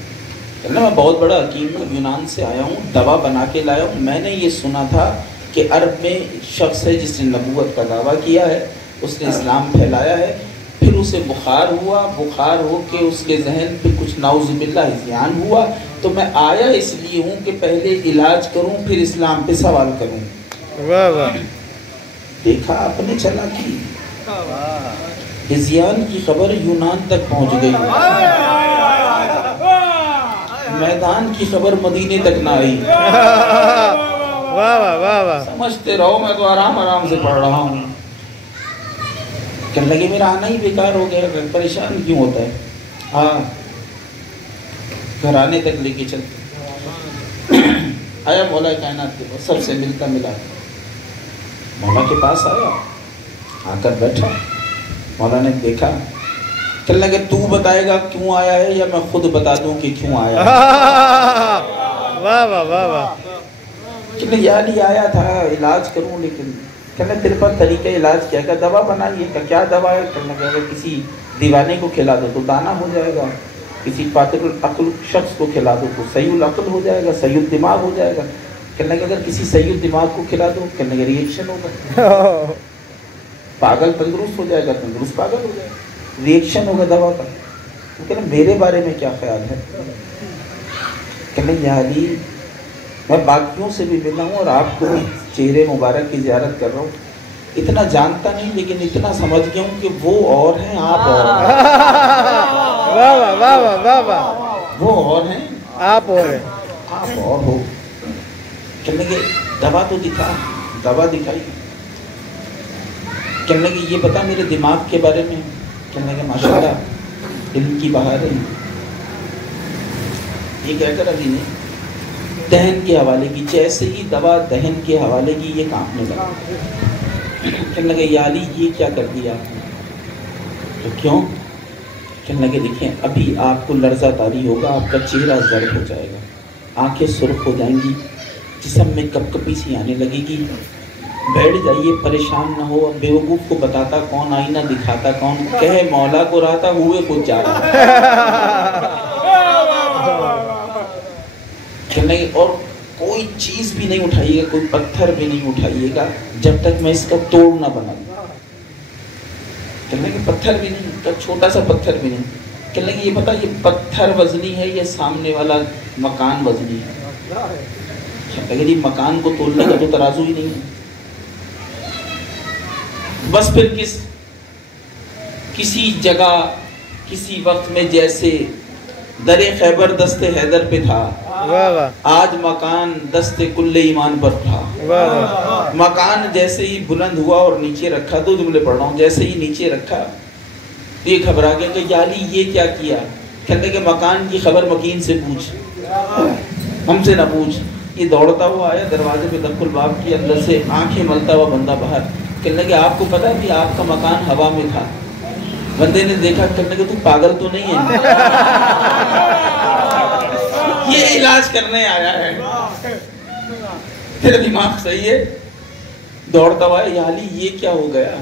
کہنے میں بہت بڑا حکیم ہوں, یونان سے آیا ہوں, دوا بنا کے لایا ہوں. میں نے یہ سنا تھا کہ عرب میں شخص ہے جس نے نبوت کا دعویٰ کیا ہے, اس نے اسلام پھیلایا ہے, پھر اسے بخار ہوا, بخار ہو کے اس کے ذہن پہ کچھ نعوذ باللہ اذیان ہوا, تو میں آیا اس لیے ہوں کہ پہلے علاج کروں پھر اسلام پہ سوال کروں. واہ واہ. دیکھا آپ نے چلا کی اذیان کی خبر یونان تک پہنچ گئی, میدان کی خبر مدینے تک نہ آئی. واہ واہ واہ واہ. سمجھتے رہو میں تو آرام سے پڑھ رہا ہوں. کہنے لگے میرا آنا ہی بیکار ہو گیا, پریشان کیوں ہوتا ہے؟ ہاں گھرانے تک لے کے چلتے. آیا مولا کائنات کے پاس, سب سے ملتا ملا. مولا کے پاس آیا, آ کر بیٹھا. مولا نے دیکھا, کہنے لگے تو بتائے گا کیوں آیا ہے یا میں خود بتا دوں کہ کیوں آیا ہے؟ واہ واہ واہ واہ. کہنے یعنی آیا تھا علاج کروں, لیکن کہنے تیرے پر طریقہ علاج کیا, کہ دوا بنائیے. کہ کیا دوا ہے؟ کہنے لگے اگر کسی دیوانے کو کھلا دو تو دانا ہو جائے گا, کسی قاتل العقل شخص کو کھلا دو تو صحیح العقل ہو جائے گا, صحیح الدماغ ہو جائے گا. کہنے لگے اگر کسی صحیح الدماغ کو کھلا دو, کہنے لگے ریئیکشن ہوگا, پاگل تندرست ہو جائے گا, تندرست پاگل ہو جائے گا, ریئیکشن ہوگا دوا کا. تو کہنے میرے بارے میں کیا خیال ہے؟ کہنے یا علی میں باقیوں سے بھی ملا ہوں اور آپ کو چہرے مبارک کی زیارت کر رہا ہوں. اتنا جانتا نہیں لیکن اتنا سمجھ گیا ہوں کہ وہ اور ہیں, آپ اور ہیں. واہ واہ واہ واہ واہ واہ. وہ اور ہیں, آپ اور ہیں, آپ اور ہو. کہنے لگے دوا تو دکھا, دوا دکھائی. کہنے لگے یہ بتا میرے دماغ کے بارے میں. کہنے لگے ماشاءاللہ علم کی بہار ہے. یہ کہہ کر ابھی نے دہن کے حوالے کی, جیسے ہی دوا دہن کے حوالے کی یہ کانپنے لگا. کہنے لگے یا علی یہ کیا کر دیا آپ نے؟ تو کیوں؟ کہنے لگے دیکھیں ابھی آپ کو لرزہ طاری ہوگا, آپ کا چہرہ زرد ہو جائے گا, آنکھیں سرخ ہو جائیں گی, جسم میں کپ کپی سی آنے لگے گی. بیٹھ جائیے, پریشان نہ ہو. اب بیوقوف کو بتاتا کون, آئینہ دکھاتا کون, کہے مولا کو رہا تھا ہوئے خود جا رہا. کہنے لگے اور کوئی چیز بھی نہیں اٹھائیے گا, کوئی پتھر بھی نہیں اٹھائیے گا جب تک میں اس کا توڑ نہ بنا دوں. کہنے لگے پتھر بھی نہیں, چھوٹا سا پتھر بھی نہیں. کہنے لگے یہ بتا یہ پتھر وزنی ہے یا سامنے والا مکان وزنی ہے؟ کہنے لگے جی مکان کو تولنے کا تو ترازو ہی نہیں ہے. بس پھر کسی جگہ کسی وقت میں جیسے در خیبر دست حیدر پہ تھا, آج مکان دست کل ایمان پر تھا. مکان جیسے ہی بلند ہوا اور نیچے رکھا, دو جملے پڑھ رہا ہوں, جیسے ہی نیچے رکھا تو یہ گھبرا گیا کہ یا علی یہ کیا کیا. کہتے کہ مکان کی خبر مکین سے پوچھ, ہم سے نہ پوچھ. یہ دوڑتا ہوا آیا, دروازے پہ دخل الباب کی, اندر سے آنکھیں ملتا ہوا بندہ باہر. کہنے لگے آپ کو پتا ہے کہ آپ کا مکان ہوا میں تھا. بندے نے دیکھا, کہنے لگے تو پاگل تو نہیں ہے, یہ علاج کرنے آیا ہے, تیرا دماغ صحیح ہے؟ دوڑتا ہوا یا علی یہ کیا ہو گیا.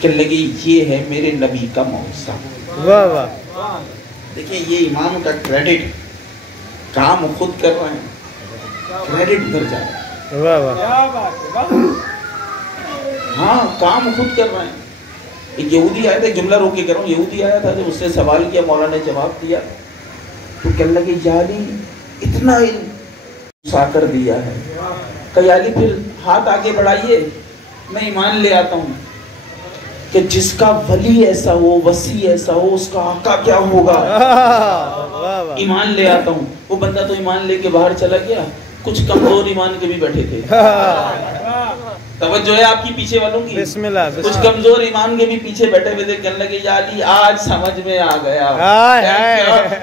کہنے لگے یہ ہے میرے نبی کا معجزہ. واہ واہ. دیکھیں یہ امام کا کریڈٹ, کام خود کر رہے ہیں, کریڈٹ ادھر جا رہا ہے. واہ واہ. ہاں کام خود کر رہے ہیں. ایک یہودی آیا تھا, ایک جملہ روک کے کر رہا ہوں, یہودی آیا تھا, جب اس نے سوال کیا مولا نے جواب دیا تو کہنے لگے یا علی اتنا علم سا کر دیا ہے. کہ یا علی پھر ہاتھ آگے بڑھائیے, میں ایمان لے آتا ہوں. کہ جس کا ولی ایسا ہو، وسی ایسا ہو، اس کا آقا کیا ہوگا۔ ایمان لے آتا ہوں۔ وہ بندہ تو ایمان لے کے باہر چلا گیا، کچھ کمزور ایمان کے بھی بیٹھے تھے۔ توجہ ہے آپ کی پیچھے والوں کی؟ بسم اللہ کچھ کمزور ایمان کے بھی پیچھے بیٹھے ہوئے تھے، کہنے لگے یا علی آج سمجھ میں آ گیا،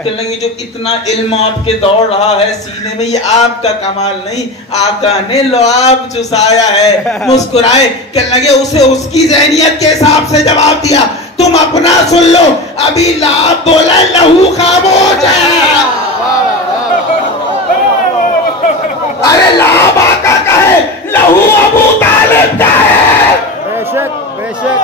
کہنے لگے جو اتنا علم آپ کے دوڑ رہا ہے سینے میں، یہ آپ کا کمال نہیں، آقا نے لعاب چسایا ہے۔ مسکرائے، کہنے لگے اسے اس کی ذہنیت کے حساب سے جواب دیا، تم اپنا سن لو، ابھی لعاب بولا لہو خاموش ہے۔ ارے لعاب آقا کا ہے، لہو ابو طالب کا ہے۔ بے شک بے شک۔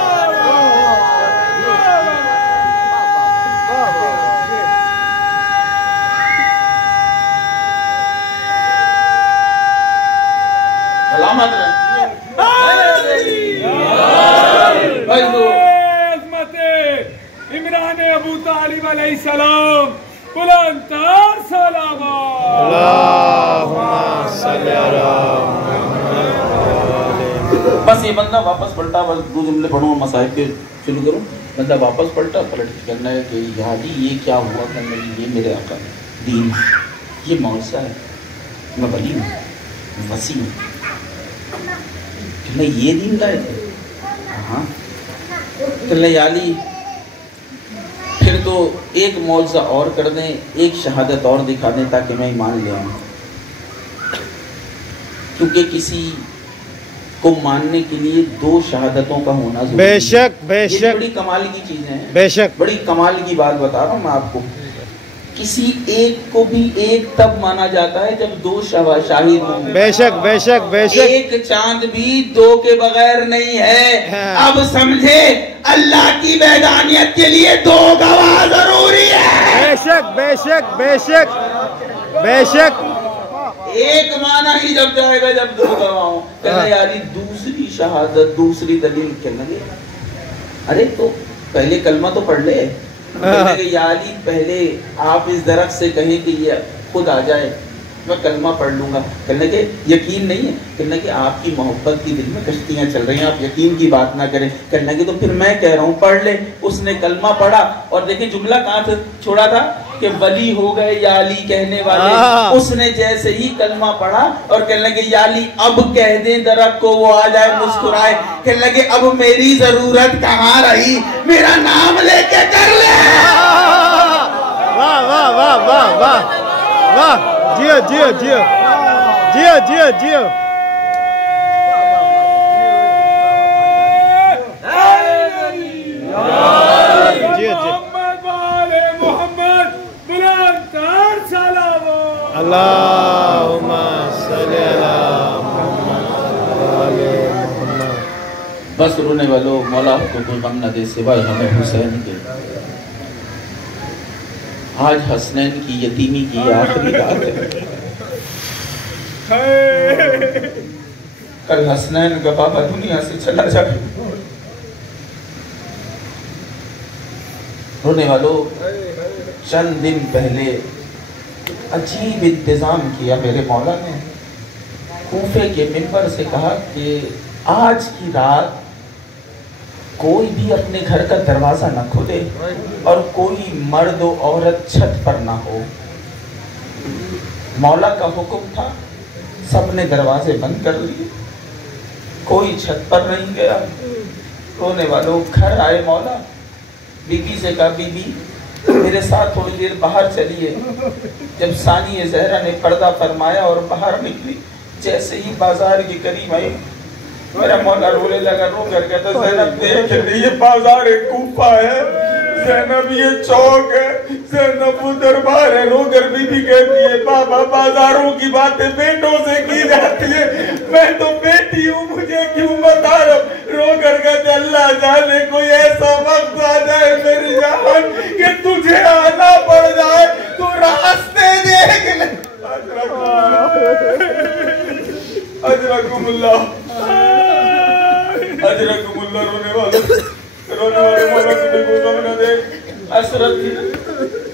سلامت عظمت عمران ابو طالب علیہ السلام، بلند تر سلامات۔ اللہم صلی علی بس یہ بندہ واپس پلٹا، بس دو جملے پڑھوں مصائب کے شروع کروں۔ بندہ واپس پلٹا، پلٹ کے کہنا ہے کہ یادی یہ کیا ہوا، کہنے لگے یہ میرے آقا دین، یہ معجزہ ہے، میں ولی ہوں، وسیع ہوں۔ کہنے یہ دین لائے تھے؟ ہاں۔ کہنے یا علی پھر تو ایک معجزہ اور کر دیں، ایک شہادت اور دکھا دیں تاکہ میں ایمان لے آؤں، کیونکہ کسی کو ماننے کے لیے دو شہادتوں کا ہونا ضروری ہے۔ بے شک بے یہ شک بڑی کمال کی چیزیں ہیں، بے شک۔ بڑی کمال کی بات بتا رہا ہوں میں آپ کو۔ کسی ایک کو بھی ایک تب مانا جاتا ہے جب دو شاہد ہوں۔ بے شک بے شک بے شک۔ ایک چاند بھی دو کے بغیر نہیں ہے۔ اب سمجھے اللہ کی وحدانیت کے لیے دو گواہ ضروری ہے۔ بے شک بے شک بے شک بے شک۔ ایک مانا ہی جب جائے گا جب دو گواہ ہوں۔ کہنا یاری دوسری شہادت، دوسری دلیل کہنا گے ارے تو پہلے کلمہ تو پڑھ لے۔ کہنے کہ یا علی پہلے آپ اس درخت سے کہیں کہ یہ خود آ جائے، میں کلمہ پڑھ لوں گا۔ کہنے کہ یقین نہیں ہے، کہنے کہ آپ کی محبت کی دل میں کشتیاں چل رہی ہیں، آپ یقین کی بات نہ کریں۔ کہنے کہ تو پھر میں کہہ رہا ہوں پڑھ لے۔ اس نے کلمہ پڑھا اور دیکھیں جملہ کہاں سے چھوڑا تھا کہ ولی ہو گئے یا علی کہنے والے۔ اس نے جیسے ہی کلمہ پڑھا اور کہنے لگے یا علی اب کہہ دیں درخت کو وہ آ جائے، مسکرائے۔ کہنے لگے اب میری ضرورت کہاں رہی، میرا نام لے کے کر لے۔ واہ واہ واہ واہ واہ واہ۔ جیو جیو جیو جیو جیو جیو۔ اللہم صلی علی محمد۔ بس رونے والوں، مولا کو کوئی غم نہ دے سوائے ہمیں حسین کے۔ آج حسنین کی یتیمی کی آخری رات ہے۔ کل حسنین کا بابا دنیا سے چلا جائے۔ رونے والوں، چند دن پہلے عجیب انتظام کیا میرے مولا نے۔ کوفے کے منبر سے کہا کہ آج کی رات کوئی بھی اپنے گھر کا دروازہ نہ کھولے اور کوئی مرد و عورت چھت پر نہ ہو۔ مولا کا حکم تھا، سب نے دروازے بند کر لیے، کوئی چھت پر نہیں گیا۔ رونے والوں، گھر آئے مولا، بی بی سے کہا بی بی میرے ساتھ تھوڑی دیر باہر چلیے۔ جب ثانیہ زہرا نے پردہ فرمایا اور باہر نکلی، جیسے ہی بازار کے قریب آئی میرا مولا رونے لگا، رو کر کہتا زینب دیکھ یہ بازار کوفہ ہے، زینب یہ چوک ہے، زینب وہ دربار ہے۔ رو کر بی بی کہتی ہے بابا بازاروں کی باتیں بیٹوں سے کی جاتی ہے، میں تو بیٹی ہوں، مجھے کیوں بتا رہا ہوں۔ رو کر کہتے اللہ جانے کوئی ایسا وقت آ جائے میری جان کہ تجھے آنا پڑ جائے تو راستے دیکھ لے۔ اجرکم اللہ، اجرکم اللہ۔ رونے والے مولا کی بھی کوئی غم نہ دے، حسرت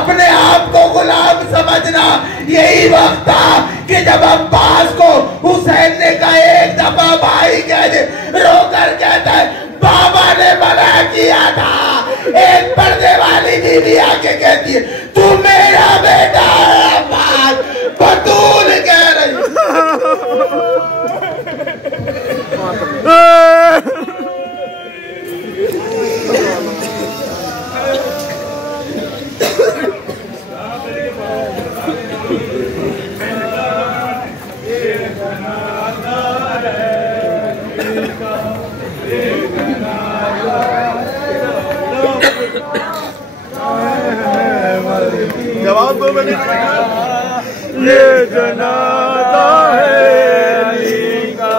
اپنے آپ کو غلام سمجھنا. یہی وقت تھا کہ جب عباس کو حسین نے کہا ایک دفعہ بھائی کہہ دے, رو کر کہتا ہے بابا نے منع کیا تھا. ایک پردے والی بیوی آ کے کہتی ہے تو میرا بیٹا ہے عباس, بطول کہہ رہی. جواب دو میں یہ جنازہ ہے علی کا,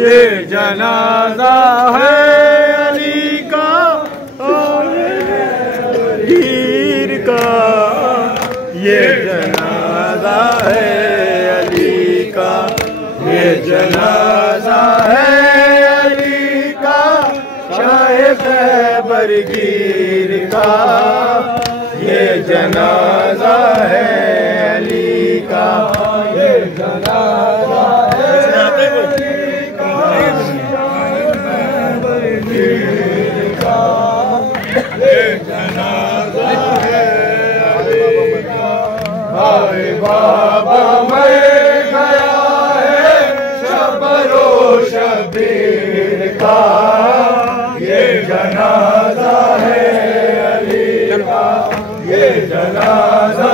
یہ جنازہ ہے علی کا, پیر کا, یہ جنازہ ہے علی کا, یہ جنازہ ہے علی کا, شاہ خیبر گیر کا, یہ جنازہ ہے علی کا, یہ جنازہ ہے علی کا, خیبر گیر کا, یہ جنازہ ہے علی کا. ہائے بابا میں گیا ہے شبر و شبیر کا, یہ جنازہ ہے علی کا, یہ جنازہ